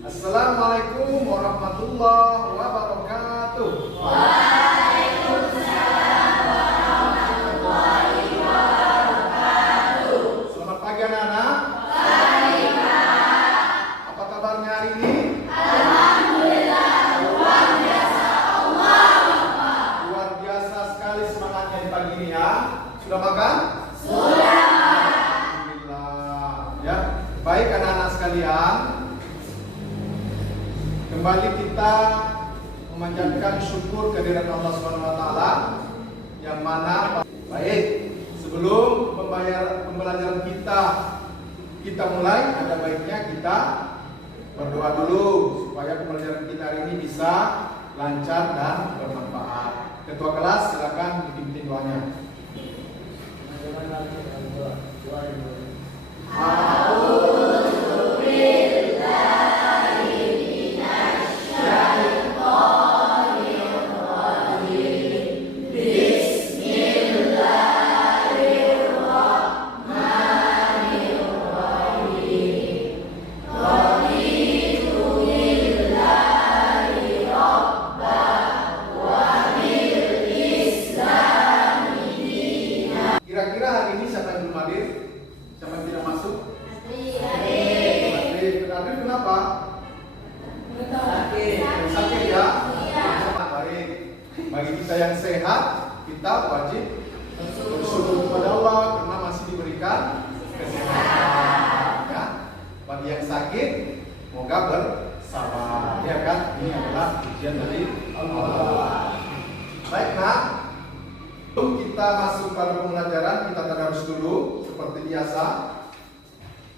Assalamualaikum warahmatullahi wabarakatuh. Waalaikumsalam warahmatullahi wabarakatuh. Selamat pagi anak-anak. Pagi Pak. Apa kabarnya hari ini? Alhamdulillah, luar biasa Allah Bapak. Luar biasa sekali semangatnya di pagi ini ya. Sudah makan? Sudah. Alhamdulillah. Ya, baik anak-anak sekalian. Kembali kita memanjatkan syukur kehadirat Allah SWT yang mana baik sebelum pembelajaran kita mulai, ada baiknya kita berdoa dulu supaya pembelajaran kita hari ini bisa lancar dan bermanfaat. Ketua kelas silakan dipimpin doanya. Kira-kira hari ini siapa yang belum hadir? Siapa yang tidak masuk? Adri kenapa? Sakit ya? Baik. Bagi kita yang sehat, kita wajib bersyukur kepada Allah karena masih diberikan kesehatan. Ya. Bagi yang sakit, semoga bersabar. Ya kan? Ini adalah ujian dari Allah. Baik, nak. Sebelum kita masuk pada pembelajaran, kita tadarus dulu seperti biasa.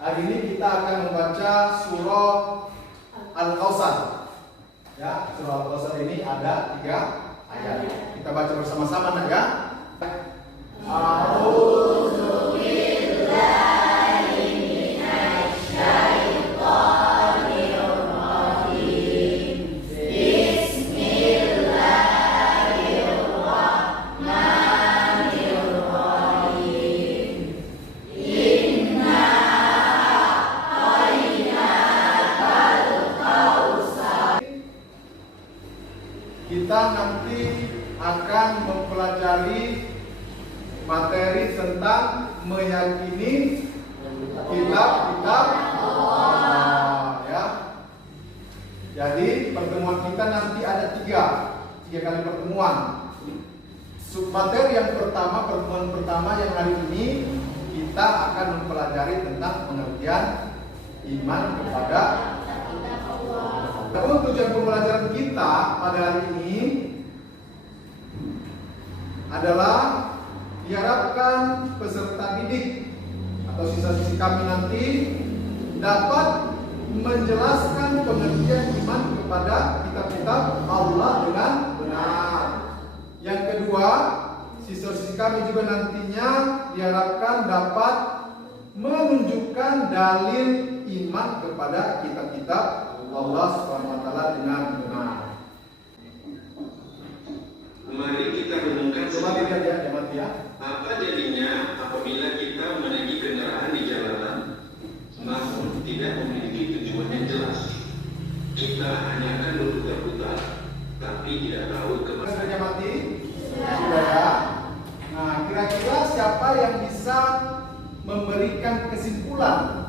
Hari ini kita akan membaca surah Al-Kautsar. Ya, surah Al-Kautsar ini ada 3 ayat. Kita baca bersama-sama, nak ya. A'udzu billahi minasy syaithanir rajim. Kita nanti akan mempelajari materi tentang meyakini kitab-kitab Allah, ya. Jadi pertemuan kita nanti ada 3 kali pertemuan. Submateri yang pertama, pertemuan pertama yang hari ini kita akan mempelajari tentang pengertian iman kepada Allah. Namun tujuan pembelajaran kita pada hari ini adalah diharapkan peserta didik atau siswa-siswi kami nanti dapat menjelaskan pengertian iman kepada kitab-kitab Allah dengan benar. Yang kedua, siswa-siswi kami juga nantinya diharapkan dapat menunjukkan dalil iman kepada kitab-kitab Allah SWT dengan benar. Mari kita renungkan. Coba lihat ya, mati ya. memberikan kesimpulan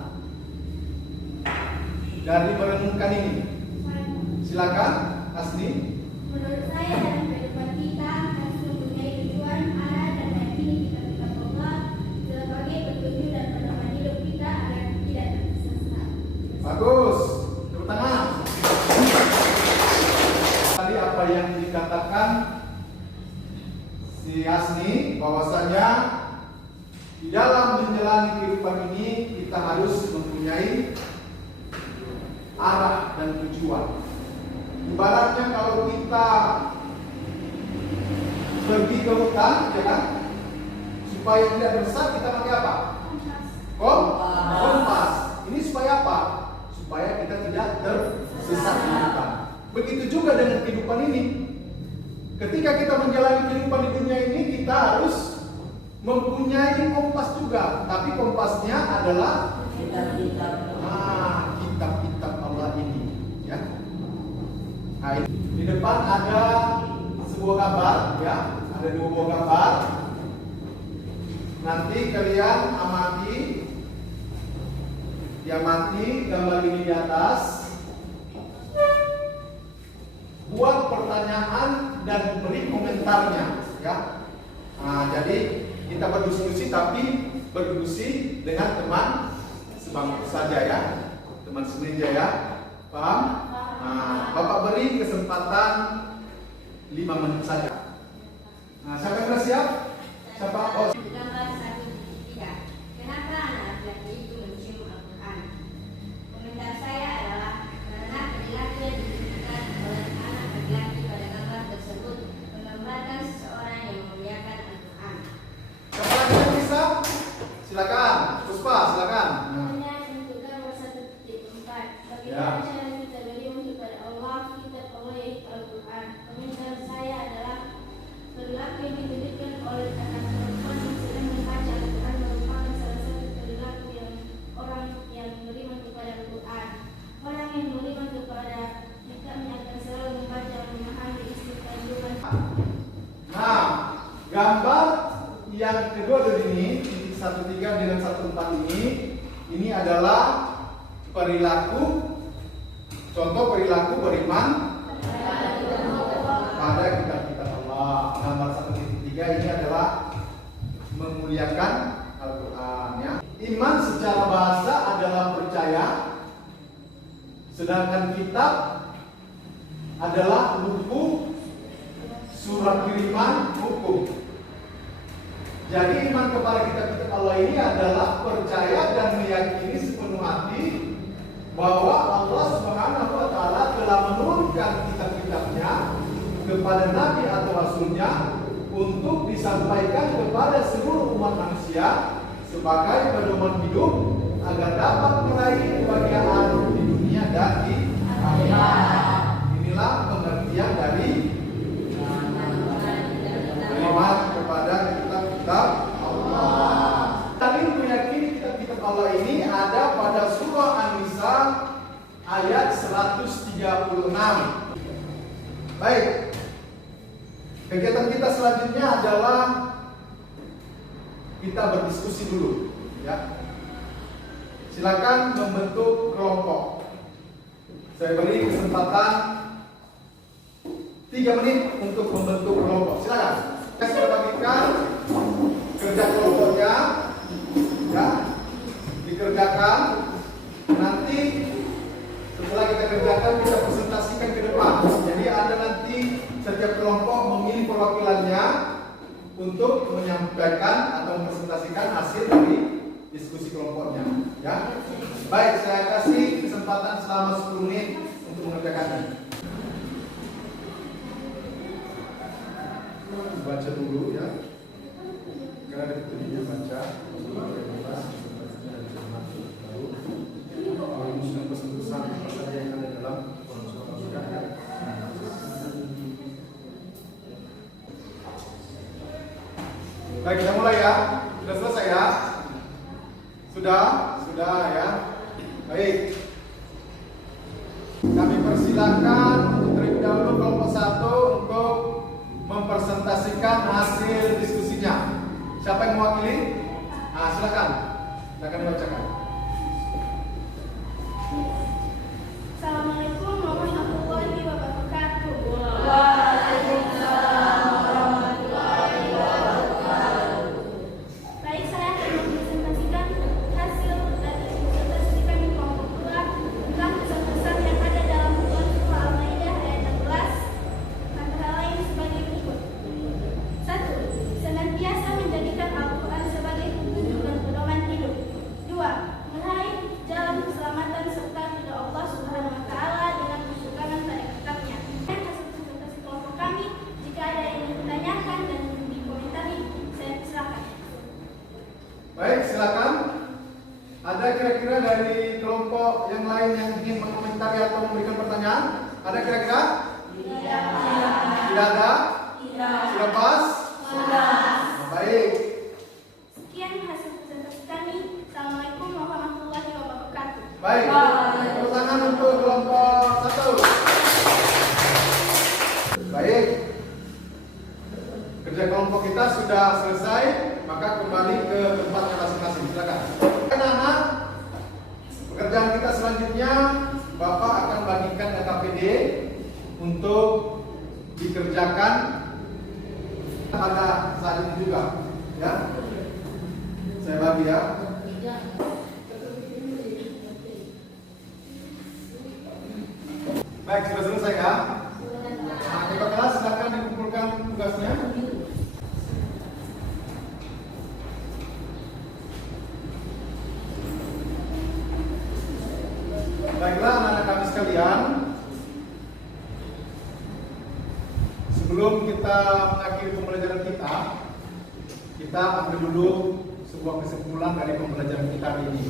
dari merenungkan ini. Silakan, Asni. Menurut saya dalam kehidupan kita harus mempunyai tujuan, arah, dan yakini kitab-kitab Allah sebagai petunjuk dan pedoman hidup kita agar tidak tersesat. Bagus, tepuk tangan. Tadi apa yang dikatakan si Asni, bahwasanya di dalam menjalani kehidupan ini kita harus mempunyai arah dan tujuan. Ibaratnya kalau kita pergi ke hutan, ya kan, supaya tidak tersesat kita pakai apa? Kompas. Ini supaya apa? Supaya kita tidak tersesat di hutan. Begitu juga dengan kehidupan ini. Ketika kita menjalani kehidupan di dunia ini, kita harus mempunyai kompas juga. Tapi kompasnya adalah kitab-kitab Allah ini, ya. Nah, di depan ada sebuah gambar, ya. Ada dua buah gambar. Nanti kalian diamati gambar ini di atas. Buat pertanyaan dan beri komentarnya, ya. Nah, jadi kita berdiskusi, tapi berdiskusi dengan teman sebangku saja, ya, teman semeja, ya. Paham? Nah, Bapak beri kesempatan 5 menit saja. Nah, siapa yang sudah siap? Siapa? Oh. Gambar 1.3. Kenapa anak laki-laki itu mencium Al-Quran? Komentar saya adalah karena perilaku yang ditunjukkan oleh anak laki-laki pada gambar tersebut menggambarkan seseorang yang memuliakan Al-Quran. Siapa lagi yang bisa? Silakan, Puspa, silakan. Namanya untuk gambar 1.4. Bagaimana cara kita beriman kepada Allah, kitab Allah yaitu Al-Quran? Komentar saya adalah perilaku yang ditunjukkan oleh anak perempuan yang sedang membaca Al-Quran merupakan salah satu perilaku yang orang yang beriman kepada Al-Quran. Orang yang beriman kepada kitabnya akan selalu membaca dan memahami isi kandungan. Nah, gambar yang kedua dari ini, 1.3 dengan 1.4 ini adalah perilaku, contoh perilaku beriman pada kitab-kitab Allah. Gambar 1.3 ini adalah memuliakan Al-Quran, ya. Iman secara bahasa adalah percaya, sedangkan kitab adalah buku, surat kiriman, hukum. Jadi iman kepada kitab-kitab Allah ini adalah percaya dan meyakini sepenuh hati bahwa Allah Subhanahu wa Ta'ala telah menurunkan kitab-kitabnya kepada Nabi atau Rasulnya untuk disampaikan kepada seluruh umat manusia sebagai pedoman hidup agar dapat meraih kebahagiaan di dunia dan di akhirat. Inilah pengertian dari iman kepada kitab-kitab Allah. Tadi meyakini kitab-kitab Allah ini ada pada surah An-Nisa ayat 136. Baik. Kegiatan kita selanjutnya adalah kita berdiskusi dulu, ya. Silakan membentuk kelompok. Saya beri kesempatan 3 menit untuk membentuk kelompok. Silakan. Saya sudah bagikan kerja kelompoknya, ya, dikerjakan. Nanti setelah kita kerjakan kita presentasikan ke depan. Jadi ada nanti setiap kelompok memilih perwakilannya untuk menyampaikan atau mempresentasikan hasil dari diskusi kelompoknya, ya. Baik, saya kasih kesempatan selama 10 menit untuk mengerjakannya. Baca dulu, ya, karena ada ketentuannya baca. Lalu rumuskan pesan-pesan apa saja yang ada dalam surat. Baik, kita mulai, ya. Sudah selesai, ya? Sudah, ya. Baik. Kami persilakan untuk terlebih dahulu kelompok 1 untuk mempresentasikan hasil diskusinya. Siapa yang mewakili? Nah, silakan. Silakan dibacakan. Assalamualaikum warahmatullahi wabarakatuh. Baik, saya akan mempresentasikan hasil dari presentasi kami kelompok 2 tentang pesan-pesan yang ada dalam Quran Surah Al-Maidah ayat 16, antara lain sebagai berikut. 1. Senantiasa menjadikan Al-Quran sebagai petunjuk dan pedoman hidup. 2. Meraih jalan keselamatan serta ridha Allah Subhanahu wa Ta'ala dengan kesukaran pada kitabnya. Hasil presentasi kelompok kami, jika ada yang ingin ditanyakan dan dikomentari, saya silakan. Baik, silakan. Ada kira-kira dari kelompok yang lain yang ingin mengomentari atau memberikan pertanyaan? Ada kira-kira? Tidak ada? Sudah pas? Baik. Sekian hasil presentasi kami. Assalamualaikum warahmatullahi wabarakatuh. Baik. Tepuk tangan untuk kelompok 1. Baik. Kerja kelompok kita sudah selesai, maka kembali ke tempatnya masing-masing. Silakan. Anak-anak, pekerjaan kita selanjutnya, Bapak akan bagikan KKPD untuk dikerjakan pada saat ini juga, ya. Saya bagi ya. Baik, sudah selesai ya. Nah, Kakak kelas silakan dikumpulkan tugasnya. Baiklah anak-anak kami sekalian, sebelum kita mengakhiri pembelajaran kita ambil dulu sebuah kesimpulan dari pembelajaran kita hari ini.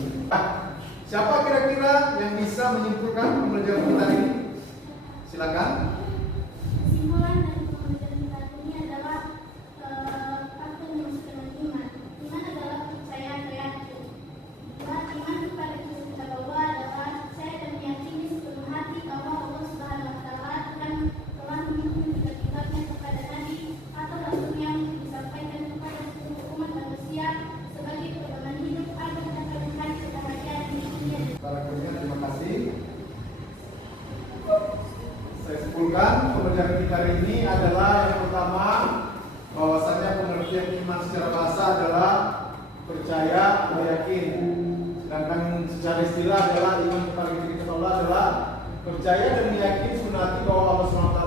Siapa kira-kira yang bisa menyimpulkan pembelajaran kita hari ini? Silakan. Kesimpulan dari pembelajaran kita ini adalah apa yang dimaksud dengan iman. Iman adalah percaya atau yakin. Iman kepada kita bahwa adalah saya dan meyakini sepenuh hati bahwa Allah Subhanahu wa Ta'ala telah menurunkan kitab-kitabnya kepada Nabi atau Rasulnya untuk disampaikan kepada seluruh umat manusia sebagai pedoman hidup agar dapat meraih kebahagiaan di dunia. Terima kasih. Saya simpulkan pembelajaran kita hari ini adalah yang pertama, bahwasanya pengertian iman secara bahasa adalah percaya atau yakin. Sedangkan secara istilah adalah iman kepada kita Allah adalah percaya dan meyakini sunati bahwa Allah SWT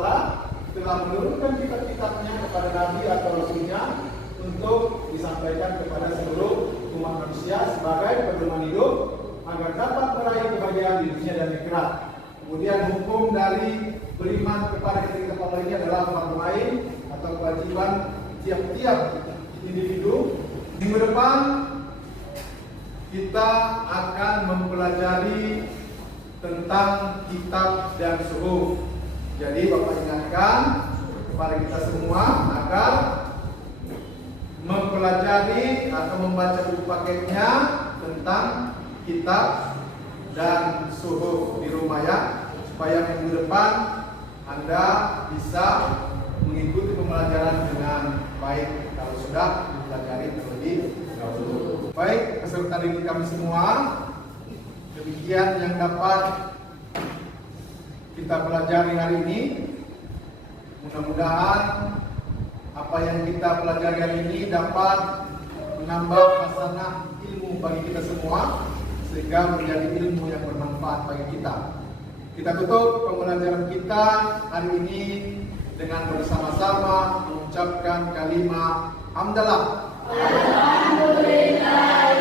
telah menurunkan kitab-kitabnya kepada Nabi atau Rasulnya untuk disampaikan kepada seluruh umat manusia sebagai pedoman hidup agar dapat meraih kebahagiaan di dunia dan akhirat. Kemudian hukum dari beriman kepada kitab Allah ini adalah fardu ain atau kewajiban tiap-tiap individu. Minggu depan kita akan mempelajari tentang kitab dan suhuf. Jadi Bapak ingatkan kepada kita semua agar mempelajari atau membaca buku paketnya tentang kitab dan suhuf di rumah ya, supaya minggu depan Anda bisa mengikuti pembelajaran dengan baik kalau sudah dipelajari terlebih dahulu. Baik, peserta didik kami semua, demikian yang dapat kita pelajari hari ini. Mudah-mudahan apa yang kita pelajari hari ini dapat menambah hasanah ilmu bagi kita semua, sehingga menjadi ilmu yang bermanfaat bagi kita. Kita tutup pembelajaran kita hari ini dengan bersama-sama mengucapkan kalimat hamdalah. Alhamdulillah.